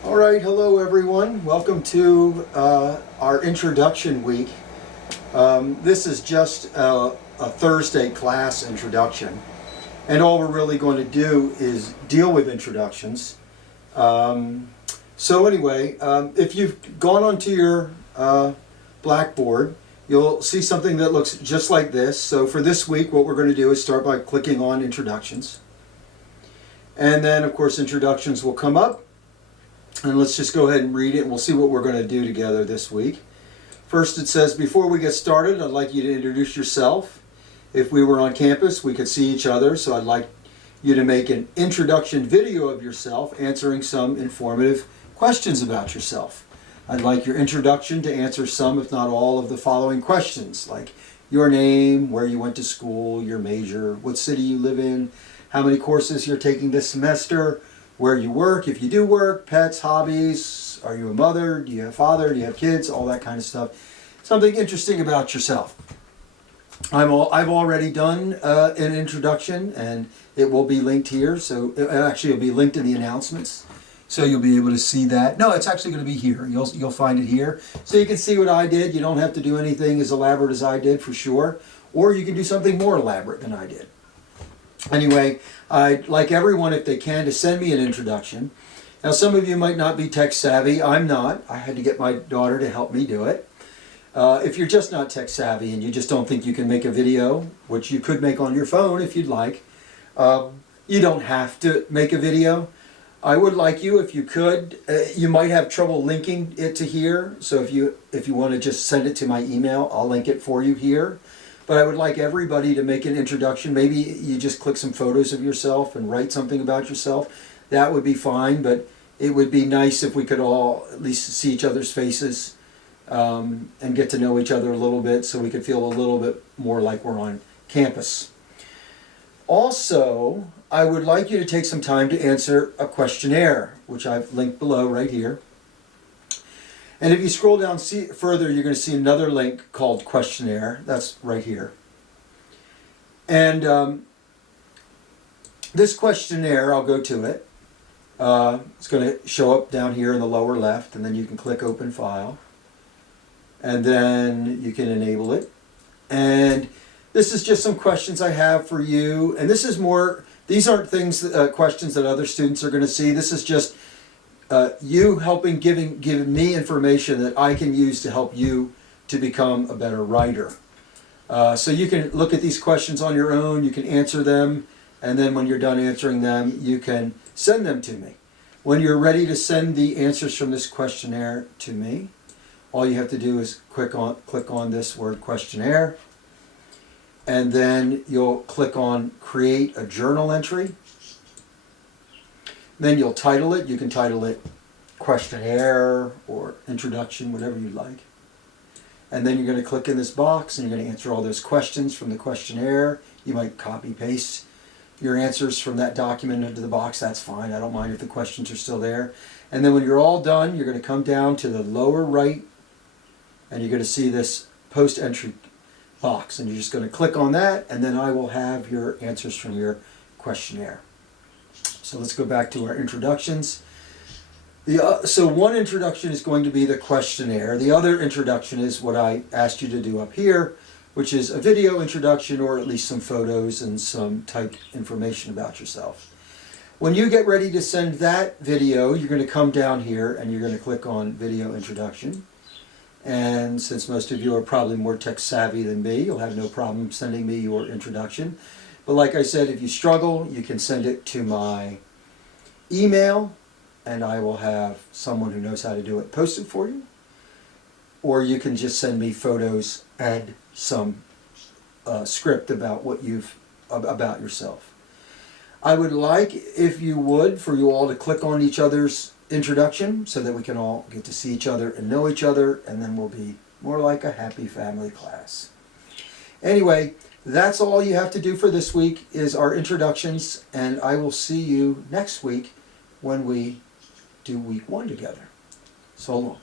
All right, hello everyone. Welcome to our introduction week. This is just a Thursday class introduction, and all we're really going to do is deal with introductions. So anyway, if you've gone onto your Blackboard, you'll see something that looks just like this. So for this week, what we're going to do is start by clicking on introductions. And then, of course, introductions will come up. And let's just go ahead and read it, and we'll see what we're going to do together this week. First, it says, before we get started, I'd like you to introduce yourself. If we were on campus, we could see each other, so I'd like you to make an introduction video of yourself, answering some informative questions about yourself. I'd like your introduction to answer some, if not all, of the following questions, like your name, where you went to school, your major, what city you live in, how many courses you're taking this semester, where you work, if you do work, pets, hobbies, are you a mother, do you have a father, do you have kids, all that kind of stuff. Something interesting about yourself. I've already done an introduction, and it will be linked here, so it'll be linked in the announcements, so you'll be able to see that. No, it's actually going to be here. You'll find it here, so you can see what I did. You don't have to do anything as elaborate as I did, for sure, or you can do something more elaborate than I did. Anyway, I'd like everyone, if they can, to send me an introduction. Now, some of you might not be tech savvy. I'm not. I had to get my daughter to help me do it. If you're just not tech savvy and you just don't think you can make a video, which you could make on your phone if you'd like, you don't have to make a video. I would like you, if you could, you might have trouble linking it to here, so if you want to just send it to my email, I'll link it for you here. But I would like everybody to make an introduction. Maybe you just click some photos of yourself and write something about yourself. That would be fine, but it would be nice if we could all at least see each other's faces and get to know each other a little bit, so we could feel a little bit more like we're on campus. Also, I would like you to take some time to answer a questionnaire, which I've linked below right here. And if you scroll down further, you're going to see another link called Questionnaire. That's right here. And this questionnaire, I'll go to it. It's going to show up down here in the lower left, and then you can click Open File. And then you can enable it. And this is just some questions I have for you. And this is more, these aren't things, questions that other students are going to see. This is just you helping, giving me information that I can use to help you to become a better writer. So you can look at these questions on your own, you can answer them, and then when you're done answering them, you can send them to me. When you're ready to send the answers from this questionnaire to me, all you have to do is click on this word questionnaire, and then you'll click on create a journal entry. Then you'll title it. You can title it questionnaire or introduction, whatever you like. And then you're going to click in this box and you're going to answer all those questions from the questionnaire. You might copy paste your answers from that document into the box. That's fine. I don't mind if the questions are still there. And then when you're all done, you're going to come down to the lower right and you're going to see this post entry box. And you're just going to click on that, and then I will have your answers from your questionnaire. So let's go back to our introductions. So one introduction is going to be the questionnaire. The other introduction is what I asked you to do up here, which is a video introduction, or at least some photos and some typed information about yourself. When you get ready to send that video, you're going to come down here and you're going to click on video introduction. And since most of you are probably more tech savvy than me, you'll have no problem sending me your introduction. But like I said, if you struggle, you can send it to my email, and I will have someone who knows how to do it post it for you. Or you can just send me photos and some script about about yourself. I would like, if you would, for you all to click on each other's introduction so that we can all get to see each other and know each other, and then we'll be more like a happy family class. Anyway, that's all you have to do for this week is our introductions, and I will see you next week when we do week 1 together. So long.